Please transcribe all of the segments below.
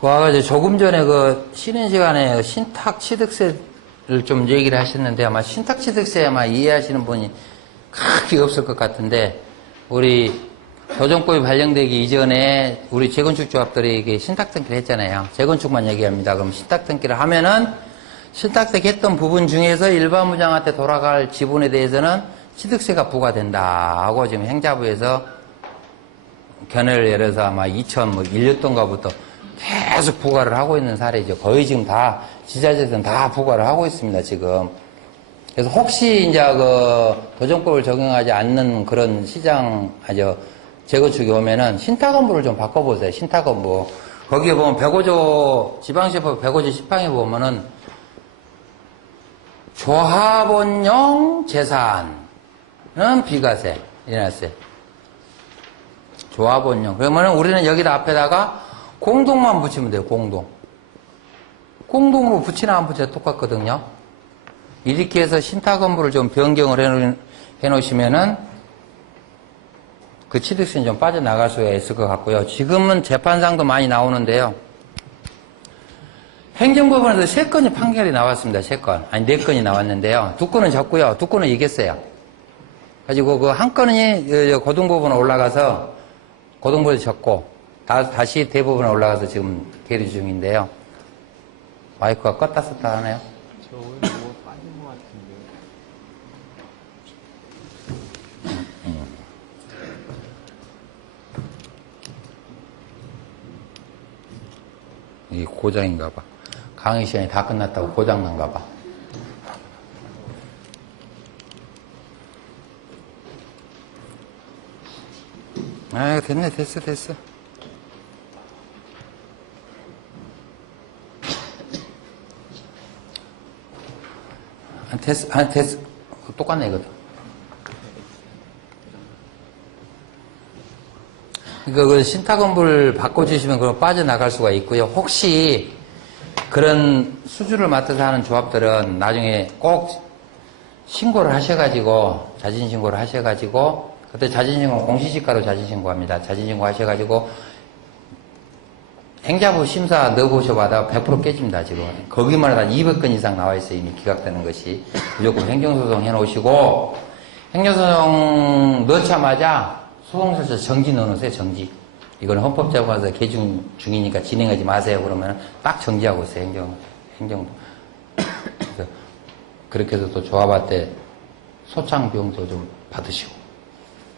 와가지고 조금 전에 그 쉬는 시간에 신탁 취득세를 좀 얘기를 하셨는데 아마 신탁 취득세 아마 이해하시는 분이 크게 없을 것 같은데 우리 조정법이 발령되기 이전에 우리 재건축조합들이 이게 신탁 등기를 했잖아요. 재건축만 얘기합니다. 그럼 신탁 등기를 하면은 신탁 등기 했던 부분 중에서 일반 무장한테 돌아갈 지분에 대해서는 취득세가 부과된다 하고 지금 행자부에서 견해를 내려서 아마 2001년도인가부터 계속 부과를 하고 있는 사례죠. 거의 지금 다 지자체들은 다 부과를 하고 있습니다. 지금. 그래서 혹시 이제 그 도정법을 적용하지 않는 그런 시장 재건축이 오면은 신탁업무를 좀 바꿔보세요. 신탁업무. 거기에 보면 105조 지방시법 105조 10항에 보면은 조합원용 재산은 비과세 일어났어요. 조합원용. 그러면은 우리는 여기다 앞에다가 공동만 붙이면 돼요. 공동으로 붙이나 안 붙여도 똑같거든요. 이렇게 해서 신탁 업무를 좀 변경을 해놓으시면은 그 취득세는 좀 빠져나갈 수가 있을 것 같고요. 지금은 재판상도 많이 나오는데요. 행정법원에서 3건이 판결이 나왔습니다. 3건. 아니 4건이 나왔는데요. 2건은 졌고요. 2건은 이겼어요. 가지고 그 한 건이 고등법원에 올라가서 고등법원에 졌고 다시 대법원에 올라가서 지금 계류 중인데요. 마이크가 껐다 썼다 하나요? 저는 뭐 빠진 것 같은데. 이게 고장인가 봐. 강의 시간이 다 끝났다고 고장 난가 봐. 아, 됐네. 됐어. 됐어. 똑같네, 이거도. 그러니까 그 신탁업무를 바꿔주시면 그럼 빠져나갈 수가 있고요. 혹시 그런 수주를 맡아서 하는 조합들은 나중에 꼭 신고를 하셔가지고, 자진신고를 하셔가지고, 그때 자진신고 공시지가로 자진신고합니다. 자진신고 하셔가지고, 행자부 심사 넣어보셔봐도 100% 깨집니다, 지금. 거기만 해도 한 200건 이상 나와 있어요, 이미 기각되는 것이. 무조건 행정소송 해놓으시고, 행정소송 넣자마자 소송설서 정지 넣어놓으세요, 정지. 이건 헌법재판소 개정 중이니까 진행하지 마세요. 그러면 딱 정지하고 있어요, 행정도. 그래서 그렇게 해서 또 조합한테 소창 비용도 좀 받으시고.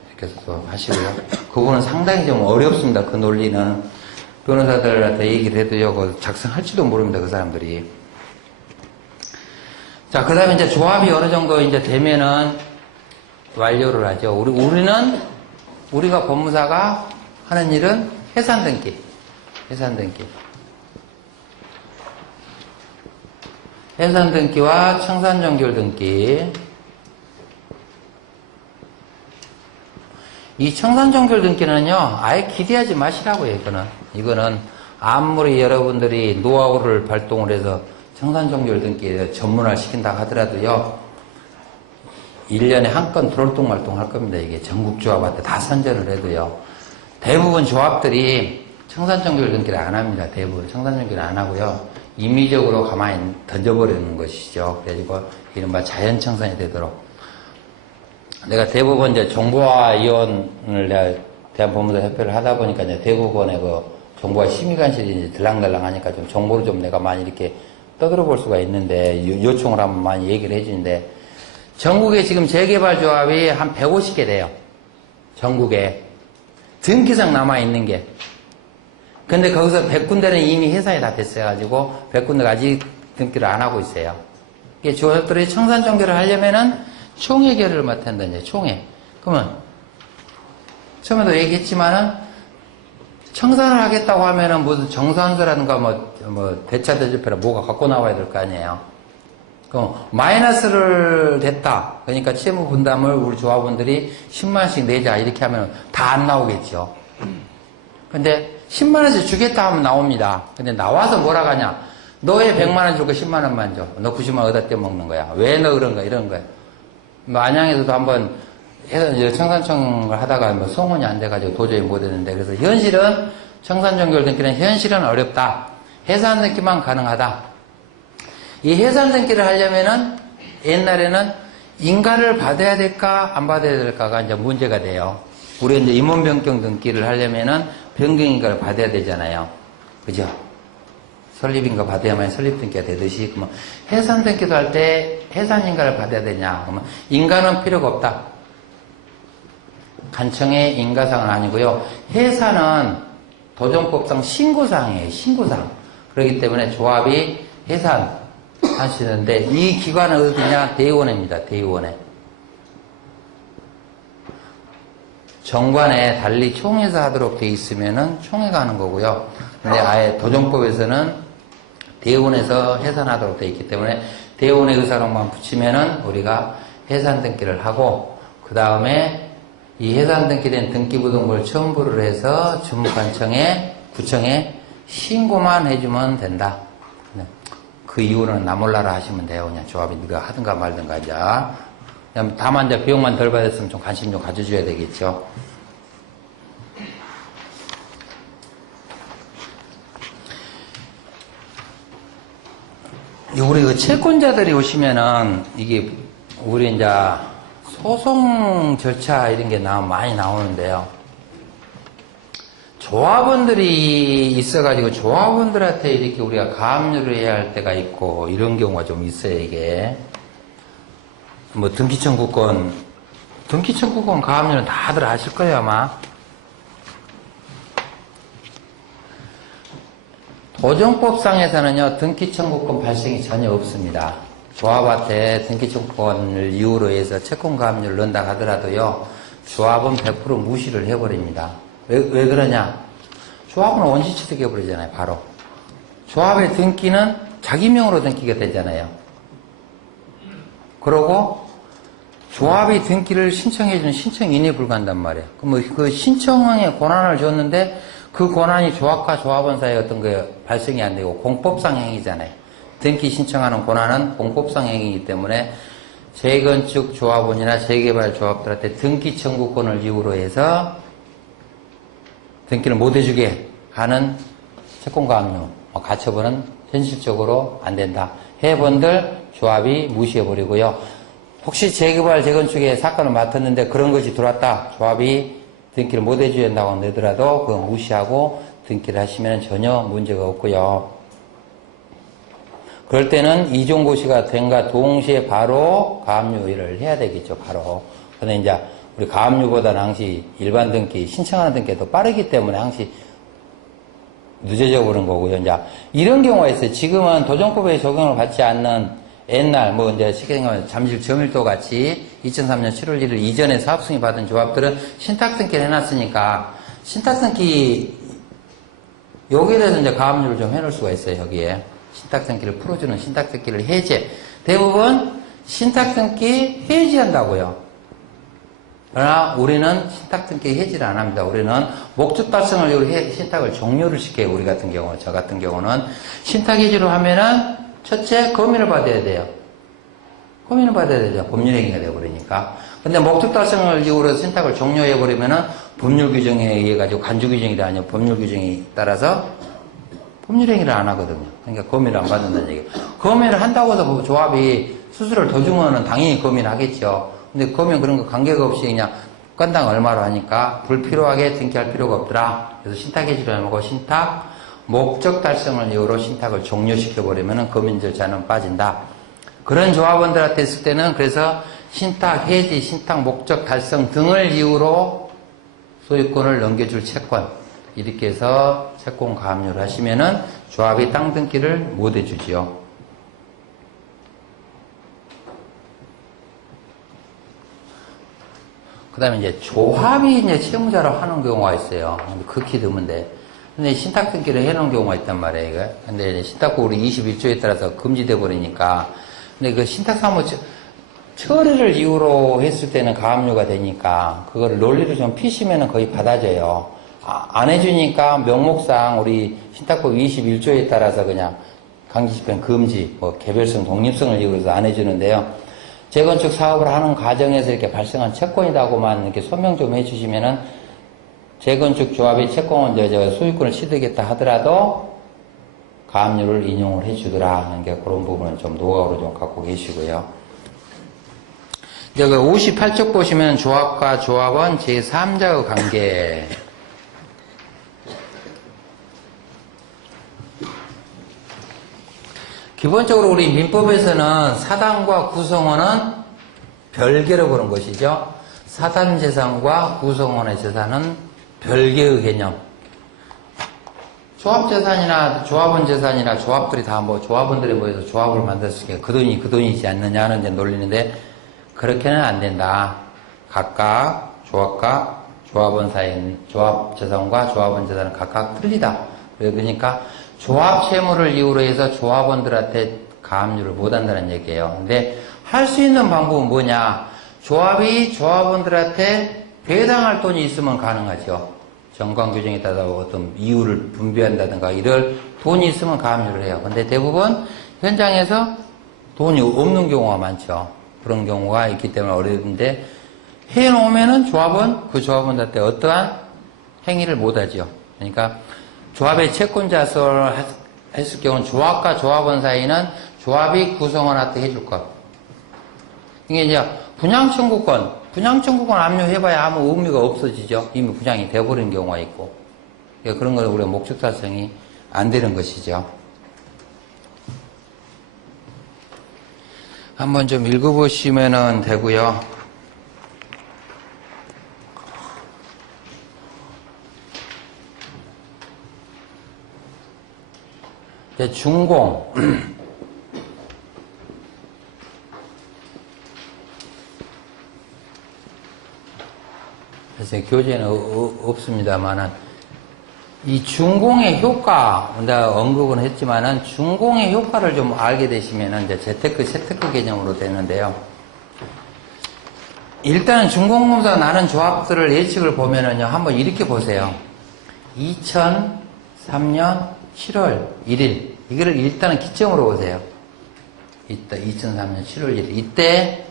이렇게 해서 또 하시고요. 그거는 상당히 좀 어렵습니다, 그 논리는. 변호사들한테 얘기를 해도요, 그 작성할지도 모릅니다, 그 사람들이. 자, 그 다음에 이제 조합이 어느 정도 이제 되면은 완료를 하죠. 우리가 법무사가 하는 일은 해산 등기. 해산 등기와 청산 종결 등기. 이 청산 종결 등기는요, 아예 기대하지 마시라고요, 이거는 아무리 여러분들이 노하우를 발동을 해서 청산 종결 등기에 전문화를 시킨다 하더라도요, 1년에 한 건 들올동말동 할 겁니다. 이게 전국 조합한테 다 선전을 해도요. 대부분 조합들이 청산 종결 등기를 안 합니다. 대부분 청산 종결을 안 하고요. 임의적으로 가만히 던져버리는 것이죠. 그래가지고 이른바 자연 청산이 되도록. 내가 대부분 이제 정보화위원을 내가 대한법무사협회를 하다 보니까 이제 대부분의 그 정보화 심의관실이 이제 들랑달랑 하니까 좀 정보를 좀 내가 많이 이렇게 떠들어 볼 수가 있는데 요청을 하면 많이 얘기를 해주는데 전국에 지금 재개발조합이 한 150개 돼요. 전국에. 등기상 남아있는 게. 근데 거기서 100군데는 이미 해산이 다 됐어가지고 100군데가 아직 등기를 안 하고 있어요. 이게 조합들이 청산 종결을 하려면은 총회 결의를 맡아야 한다, 이제 총회. 그러면 처음에도 얘기했지만은 청산을 하겠다고 하면은 무슨 정산서라든가 뭐 대차 대조표라 뭐가 갖고 나와야 될 거 아니에요. 그럼 마이너스를 됐다. 그러니까 채무 분담을 우리 조합원들이 10만원씩 내자. 이렇게 하면 다 안 나오겠죠. 근데 10만원씩 주겠다 하면 나옵니다. 근데 나와서 뭐라 하냐. 너의 100만원 줄 거 10만원만 줘. 너 90만원 어디다 떼먹는 거야. 왜 너 그런 거야. 이런 거야. 뭐 안양에서도 한번 청산청을 하다가 뭐 송원이 안 돼가지고 도저히 못 했는데, 그래서 현실은 청산종교를 등기는 현실은 어렵다. 해산 등기만 가능하다. 이 해산 등기를 하려면은 옛날에는 인가를 받아야 될까 안 받아야 될까가 이제 문제가 돼요. 우리 이제 임원 변경 등기를 하려면은 변경 인가를 받아야 되잖아요. 그죠? 설립 인가 받아야만 설립 등기가 되듯이, 그러면 해산 등기도 할 때 해산 인가를 받아야 되냐? 그러면 인가는 필요가 없다. 간청의 인가사항은 아니고요. 해산은 도정법상 신고사항이에요. 신고사항. 그렇기 때문에 조합이 해산 하시는데, 이 기관은 어디냐? 대의원회입니다. 대의원회. 정관에 달리 총회에서 하도록 돼 있으면은 총회가 하는 거고요. 근데 아예 도정법에서는 대의원에서 해산하도록 돼 있기 때문에 대의원의 의사록만 붙이면은 우리가 해산 등기를 하고, 그 다음에 이 해산 등기된 등기부등본을 첨부를 해서 주무관청에, 구청에 신고만 해주면 된다. 그 이후로는 나 몰라라 하시면 돼요. 그냥 조합이 네가 하든가 말든가 이제. 다만 이제 비용만 덜 받았으면 좀 관심 좀 가져줘야 되겠죠. 우리 그 채권자들이 오시면은 이게 우리 이제 소송 절차 이런 게 많이 나오는데요. 조합원들이 있어가지고 조합원들한테 이렇게 우리가 가압류를 해야 할 때가 있고 이런 경우가 좀 있어요. 이게 뭐 등기청구권 가압류는 다들 아실 거예요 아마. 도정법상에서는요 등기청구권 발생이 전혀 없습니다. 조합한테 등기청구권을 이유로 해서 채권 가압류를 넣는다 하더라도요 조합은 100% 무시를 해버립니다. 왜 그러냐? 조합은 원시 취득해버리잖아요. 바로 조합의 등기는 자기 명으로 등기가 되잖아요. 그러고 조합이 등기를 신청해주는 신청인이 불가한단 말이에요. 그럼 그 신청의 권한을 줬는데 그 권한이 조합과 조합원 사이에 어떤 게 발생이 안 되고 공법상 행위잖아요. 등기 신청하는 권한은 공법상 행위이기 때문에 재건축 조합원이나 재개발 조합들한테 등기 청구권을 이유로 해서 등기를 못 해주게 하는 채권가압류, 가처분은 현실적으로 안 된다. 해본들 조합이 무시해버리고요. 혹시 재개발, 재건축에 사건을 맡았는데 그런 것이 들어왔다. 조합이 등기를 못 해줘야 한다고 내더라도 그거 무시하고 등기를 하시면 전혀 문제가 없고요. 그럴 때는 이종고시가 된과 동시에 바로 가압류를 해야 되겠죠. 바로. 근데 이제 우리 가압류보다는 항시 일반 등기, 신청하는 등기가 더 빠르기 때문에 항시 늦어져 버린 거고요. 이제 이런 경우가 있어요. 지금은 도정법에 적용을 받지 않는 옛날, 이제 쉽게 생각하면 잠실 정일도 같이 2003년 7월 1일 이전에 사업승인 받은 조합들은 신탁등기를 해놨으니까, 신탁등기, 여기에 대해서 이제 가압류를 좀 해놓을 수가 있어요, 여기에. 신탁등기를 풀어주는 신탁등기를 해제. 대부분 신탁등기 해지한다고요. 그러나 우리는 신탁등기 해지를 안 합니다. 우리는 목적 달성을 이유로 신탁을 종료를 시켜요. 우리 같은 경우, 저 같은 경우는. 신탁 해지로 하면은 첫째, 검인을 받아야 돼요. 검인을 받아야 되죠. 법률행위가 되어버리니까. 근데 목적 달성을 이유로 신탁을 종료해버리면은 법률 규정에 의해 가지고 간주 규정이 아니고 법률 규정에 따라서 법률행위를 안 하거든요. 그러니까 검인을 안 받는다는 얘기예요. 검인을 한다고 해서 조합이 수수료를 더 주면은 당연히 검인하겠죠. 근데 검인 그런 거 관계가 없이 그냥 건당 얼마로 하니까 불필요하게 등기할 필요가 없더라. 그래서 신탁 해지를 해놓고 신탁 목적 달성을 이유로 신탁을 종료시켜버리면 검인 절차는 빠진다. 그런 조합원들한테 있을 때는 그래서 신탁 해지, 신탁 목적 달성 등을 이유로 소유권을 넘겨줄 채권, 이렇게 해서 채권 가압류를 하시면은 조합이 땅 등기를 못 해주지요. 그 다음에 이제 조합이 이제 채무자로 하는 경우가 있어요. 근데 극히 드문데. 근데 신탁 등기를 해놓은 경우가 있단 말이에요. 이거. 근데 신탁법으로 21조에 따라서 금지돼 버리니까 근데 그 신탁사무 처리를 이유로 했을 때는 가압류가 되니까 그거를 논리를 좀 피시면은 거의 받아져요. 안 해주니까 명목상 우리 신탁법 21조에 따라서 그냥 강제집행 금지, 뭐 개별성, 독립성을 이유로 해서 안 해주는데요. 재건축 사업을 하는 과정에서 이렇게 발생한 채권이라고만 이렇게 소명 좀 해주시면은 재건축 조합의 채권은 저 소유권을 취득했다 하더라도 가압류를 인용을 해주더라. 그러니까 그런 부분은 좀 노하우로 좀 갖고 계시고요. 이제 그 58쪽 보시면 조합과 조합원 제3자의 관계. 기본적으로 우리 민법에서는 사단과 구성원은 별개로 보는 것이죠. 사단 재산과 구성원의 재산은 별개의 개념. 조합 재산이나 조합원 재산이나 조합들이 다 뭐 조합원들이 모여서 조합을 만들었으니까 그 돈이지 않느냐는 이제 논리는데 그렇게는 안 된다. 각각 조합과 조합원 사이 조합 재산과 조합원 재산은 각각 틀리다. 그러니까 조합 채무를 이유로 해서 조합원들한테 가압류를 못 한다는 얘기예요. 근데 할 수 있는 방법은 뭐냐? 조합이 조합원들한테 배당할 돈이 있으면 가능하죠. 정관 규정에 따라 어떤 이유를 분배한다든가 이럴 돈이 있으면 가압류를 해요. 근데 대부분 현장에서 돈이 없는 경우가 많죠. 그런 경우가 있기 때문에 어려운데 해놓으면은 조합은 그 조합원한테 어떠한 행위를 못하죠. 그러니까 조합의 채권자설을 했을 경우는 조합과 조합원 사이는 조합이 구성원한테 해줄 것. 이게 이제 분양청구권 압류해봐야 아무 의미가 없어지죠. 이미 분양이 돼버린 경우가 있고. 그런 걸 우리가 목적 달성이 안 되는 것이죠. 한번 좀 읽어보시면 되고요. 준공. 그래서 교재는 없습니다만은 이 준공의 효과, 내가 언급은 했지만은 준공의 효과를 좀 알게 되시면은 이제 재테크 개념으로 되는데요. 일단 준공검사 나는 조합들을 예측을 보면은요, 한번 이렇게 보세요. 2003년 7월 1일. 이거를 일단은 기점으로 보세요. 2003년 7월 1일. 이때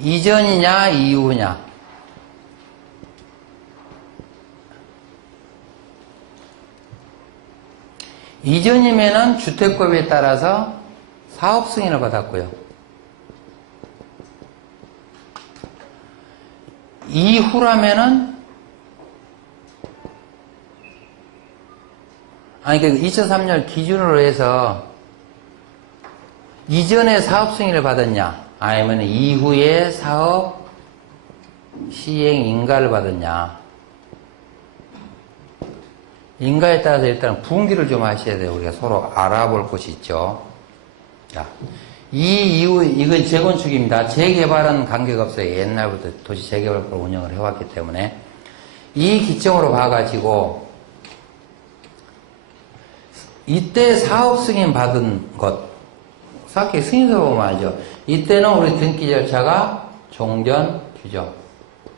이전이냐, 이후냐. 이전이면은 주택법에 따라서 사업 승인을 받았고요. 이후라면은 그 2003년 기준으로 해서 이전에 사업 승인을 받았냐, 아니면 이후에 사업 시행 인가를 받았냐. 인가에 따라서 일단 분기를 좀 하셔야 돼요. 우리가 서로 알아볼 곳이 있죠. 자, 이건 재건축입니다. 재개발은 관계가 없어요. 옛날부터 도시 재개발을 운영을 해왔기 때문에. 이 기점으로 봐가지고, 이때 사업 승인 받은 것, 사업계획 승인서 보면 알죠. 이때는 우리 등기 절차가 종전 규정.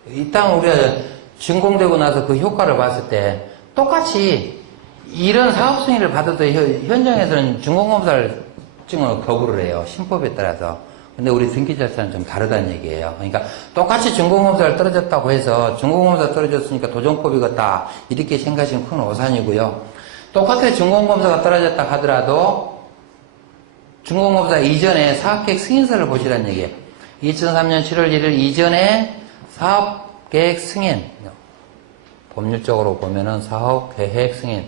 일단 우리가 준공되고 나서 그 효과를 봤을 때, 똑같이 이런 사업 승인을 받아도 현장에서는 준공검사를 증언을 거부를 해요. 신법에 따라서. 근데 우리 등기 절차는 좀 다르다는 얘기예요. 그러니까 똑같이 준공검사를 떨어졌다고 해서 준공검사 떨어졌으니까 도정법이겠다 이렇게 생각하시면 큰 오산이고요. 똑같이 준공검사가 떨어졌다 하더라도 준공검사 이전에 사업계획 승인서를 보시라는 얘기예요. 2003년 7월 1일 이전에 사업계획 승인, 법률적으로 보면은 사업계획 승인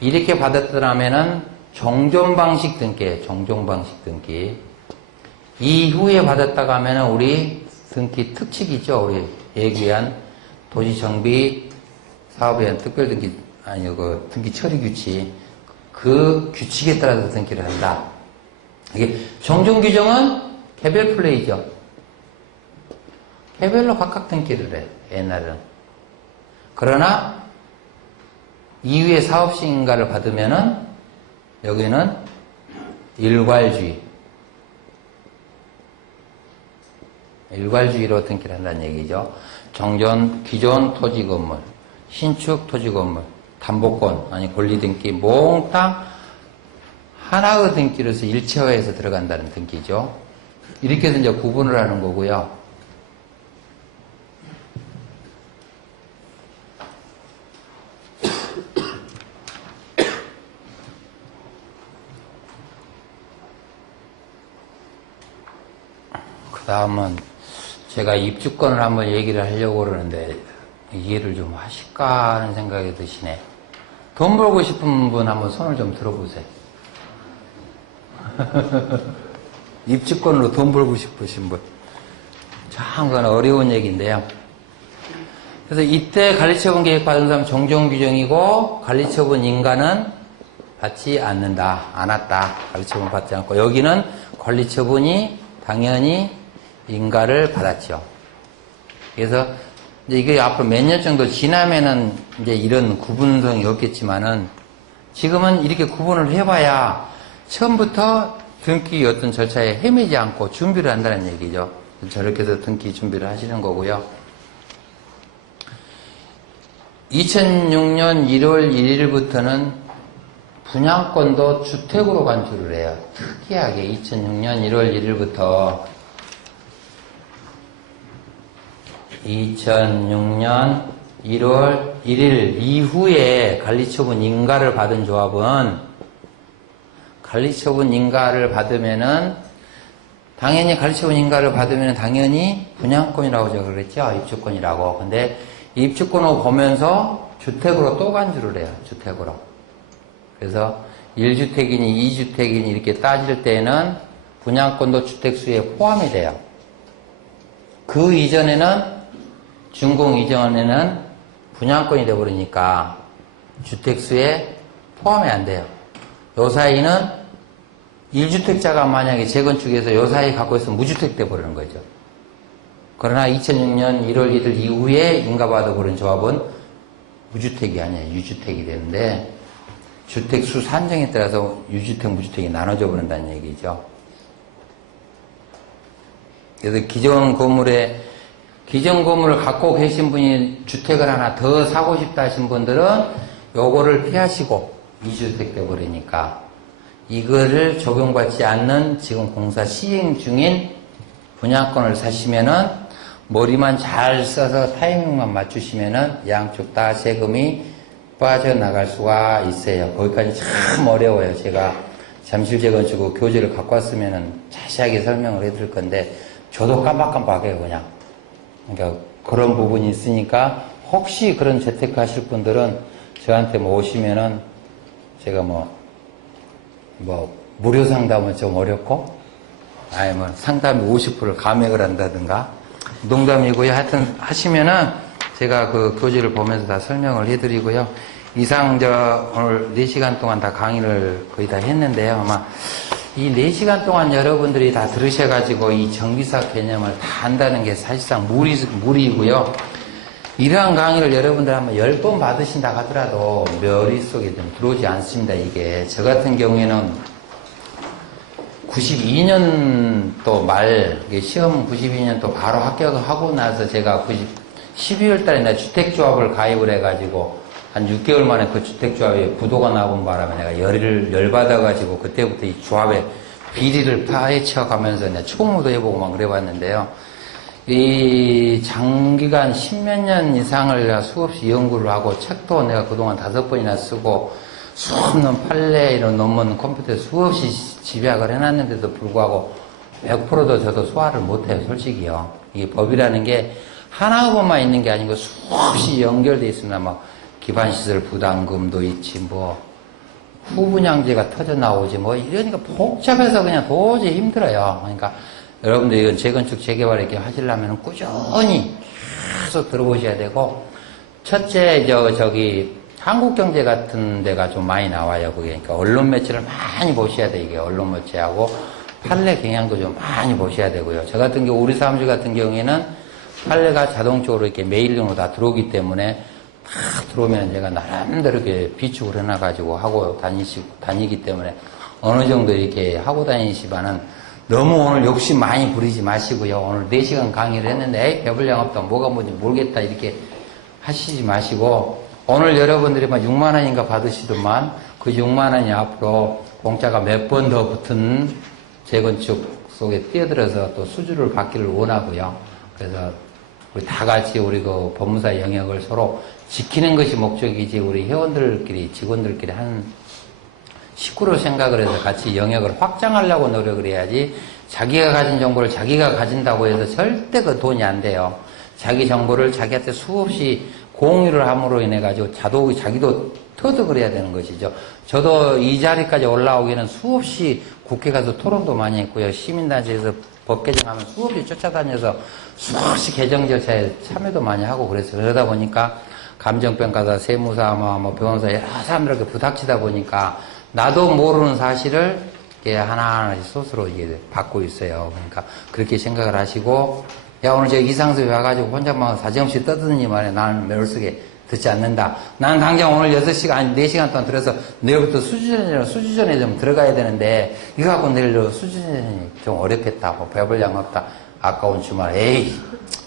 이렇게 받았더라면은 종전방식 등기, 종전방식 등기. 이후에 받았다가 하면은 우리 등기 특칙이죠. 우리 얘기한 도시정비 사업에 의한 특별등기, 등기 처리 규칙. 그 규칙에 따라서 등기를 한다. 이게 종전규정은 개별 플레이죠. 개별로 각각 등기를 해, 옛날에는. 그러나 이후에 사업시행인가를 받으면은 여기는 일괄주의, 일괄주의로 등기를 한다는 얘기죠. 정전, 기존 토지 건물, 신축 토지 건물, 담보권, 아니 권리 등기, 몽땅 하나의 등기로서 일체화해서 들어간다는 등기죠. 이렇게 해서 이제 구분을 하는 거고요. 그 다음은 제가 입주권을 한번 얘기를 하려고 그러는데 이해를 좀 하실까 하는 생각이 드시네. 돈 벌고 싶은 분 한번 손을 좀 들어보세요. 입주권으로 돈 벌고 싶으신 분. 참 그건 어려운 얘기인데요. 그래서 이때 관리처분 계획 받은 사람 정정 규정이고 관리처분 인가는 받지 않는다. 안 왔다. 관리처분 받지 않고 여기는 관리처분이 당연히 인가를 받았죠. 그래서 이제 이게 앞으로 몇 년 정도 지나면은 이제 이런 구분성이 없겠지만은 지금은 이렇게 구분을 해봐야 처음부터 등기 어떤 절차에 헤매지 않고 준비를 한다는 얘기죠. 저렇게 해서 등기 준비를 하시는 거고요. 2006년 1월 1일부터는 분양권도 주택으로 간주를 해요. 특이하게 2006년 1월 1일부터 2006년 1월 1일 이후에 관리처분 인가를 받은 조합은 관리처분 인가를 받으면은 당연히 관리처분 인가를 받으면 당연히 분양권이라고 제가 그랬죠. 입주권이라고. 근데 입주권을 보면서 주택으로 또 간주를 해요. 주택으로. 그래서 1주택이니 2주택이니 이렇게 따질 때는 분양권도 주택수에 포함이 돼요. 그 이전에는 준공 이전에는 분양권이 되어버리니까 주택수에 포함이 안 돼요. 요 사이는 1주택자가 만약에 재건축해서 요 사이 갖고 있으면 무주택 돼버리는 거죠. 그러나 2006년 1월 1일 이후에 인가받아 버린 조합은 무주택이 아니에요. 유주택이 되는데 주택수 산정에 따라서 유주택, 무주택이 나눠져 버린다는 얘기죠. 그래서 기존 건물을 갖고 계신 분이 주택을 하나 더 사고 싶다 하신 분들은 요거를 피하시고 2주택 돼버리니까 이거를 적용받지 않는 지금 공사 시행 중인 분양권을 사시면은 머리만 잘 써서 타이밍만 맞추시면은 양쪽 다 세금이 빠져나갈 수가 있어요. 거기까지 참 어려워요. 제가 잠실 재건축 교재를 갖고 왔으면은 자세하게 설명을 해드릴 건데 저도 깜빡깜빡해요, 그냥. 그러니까 그런 부분이 있으니까 혹시 그런 재테크 하실 분들은 저한테 뭐 오시면은 제가 무료 상담은 좀 어렵고 아니면 상담이 50%를 감액을 한다든가 농담이고요. 하여튼 하시면은 제가 그 교재를 보면서 다 설명을 해드리고요. 이상 오늘 4시간 동안 다 강의를 거의 다 했는데요. 아마 이 4시간 동안 여러분들이 다 들으셔가지고 이 정비사 개념을 다 안다는 게 사실상 무리이고요. 이러한 강의를 여러분들 한번 10번 받으신다 하더라도 머릿속에 좀 들어오지 않습니다. 이게 저 같은 경우에는 92년도 말 시험 92년도 바로 합격하고 나서 제가 12월 달에 주택조합을 가입을 해가지고 한 6개월 만에 그 주택조합에 부도가 나온 바람에 내가 열받아가지고 그때부터 이 조합의 비리를 파헤쳐가면서 내가 총무도 해보고 막 그래봤는데요. 이 장기간 10몇 년 이상을 수없이 연구를 하고 책도 내가 그동안 5번이나 쓰고 수없는 판례 이런 논문 컴퓨터에 수없이 집약을 해놨는데도 불구하고 100%도 저도 소화를 못해요. 솔직히요. 이게 법이라는 게 하나만 있는 게 아니고 수없이 연결되어 있습니다. 막 기반시설 부담금도 있지 후분양제가 터져 나오지 이러니까 복잡해서 그냥 도저히 힘들어요. 그러니까 여러분들 이건 재건축 재개발 이렇게 하시려면 꾸준히 계속 들어보셔야 되고 첫째 저기 한국경제 같은 데가 좀 많이 나와요. 그게 그러니까 언론 매체를 많이 보셔야 돼. 이게 언론 매체하고 판례 경향도 좀 많이 보셔야 되고요. 저 같은 경우 우리 사무실 같은 경우에는 판례가 자동적으로 이렇게 메일링으로 다 들어오기 때문에 다 들어오면 제가 나름대로 이렇게 비축을 해놔가지고 하고 다니기 때문에 어느 정도 이렇게 하고 다니시면은 너무 오늘 욕심 많이 부리지 마시고요. 오늘 4시간 강의를 했는데, 에이, 배불량 없다, 뭐가 뭔지 모르겠다, 이렇게 하시지 마시고, 오늘 여러분들이 막 6만원인가 받으시더만, 그 6만원이 앞으로 공짜가 몇 번 더 붙은 재건축 속에 뛰어들어서 또 수주를 받기를 원하고요. 그래서 우리 다 같이 우리 그 법무사 영역을 서로 지키는 것이 목적이지, 우리 회원들끼리, 직원들끼리 한 식구로 생각을 해서 같이 영역을 확장하려고 노력을 해야지, 자기가 가진 정보를 자기가 가진다고 해서 절대 그 돈이 안 돼요. 자기 정보를 자기한테 수없이 공유를 함으로 인해 가지고 자기도 터득을 해야 되는 것이죠. 저도 이 자리까지 올라오기는 수없이 국회 가서 토론도 많이 했고요. 시민단체에서 법 개정하면 수없이 쫓아다녀서 수없이 개정 절차에 참여도 많이 하고 그래서, 그러다 보니까 감정평가사, 세무사, 뭐 변호사 여러 사람들에게 부닥치다 보니까 나도 모르는 사실을 이렇게 하나하나씩 스스로 이게 받고 있어요. 그러니까 그렇게 생각을 하시고, 야, 오늘 저 이상섭이 와가지고 혼자만 사정없이 떠드니 말이야. 나는 머릿속에 듣지 않는다. 난 당장 오늘 6시간, 아니 4시간 동안 들어서 내일부터 수주전에 좀 들어가야 되는데, 이거 갖고 내일 수주전이 좀 어렵겠다. 뭐 배불량 없다. 아까운 주말. 에이,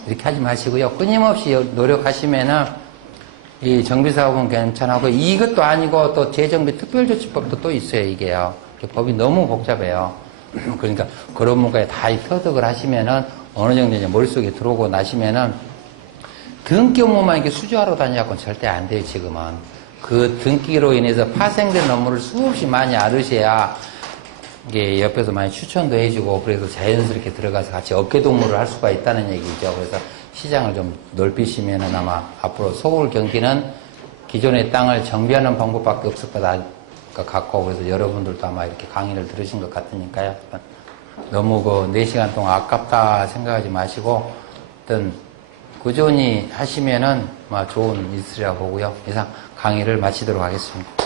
이렇게 하지 마시고요. 끊임없이 노력하시면은 이 정비사업은 괜찮고, 이것도 아니고 또 재정비 특별조치법도 또 있어요, 이게요. 법이 너무 복잡해요. 그러니까 그런 문과에 다 터득을 하시면은 어느 정도 이제 머릿속에 들어오고 나시면은 등기 업무만 이렇게 수주하러 다니자고는 절대 안 돼요, 지금은. 그 등기로 인해서 파생된 업무를 수없이 많이 알으셔야 이게 옆에서 많이 추천도 해주고, 그래서 자연스럽게 들어가서 같이 어깨동무를 할 수가 있다는 얘기죠. 그래서 시장을 좀 넓히시면은 아마 앞으로 서울 경기는 기존의 땅을 정비하는 방법밖에 없을 거다 같고, 그래서 여러분들도 아마 이렇게 강의를 들으신 것 같으니까요. 너무 그 4시간 동안 아깝다 생각하지 마시고, 어떤 꾸준히 하시면은 좋은 일이라고 보고요. 이상 강의를 마치도록 하겠습니다.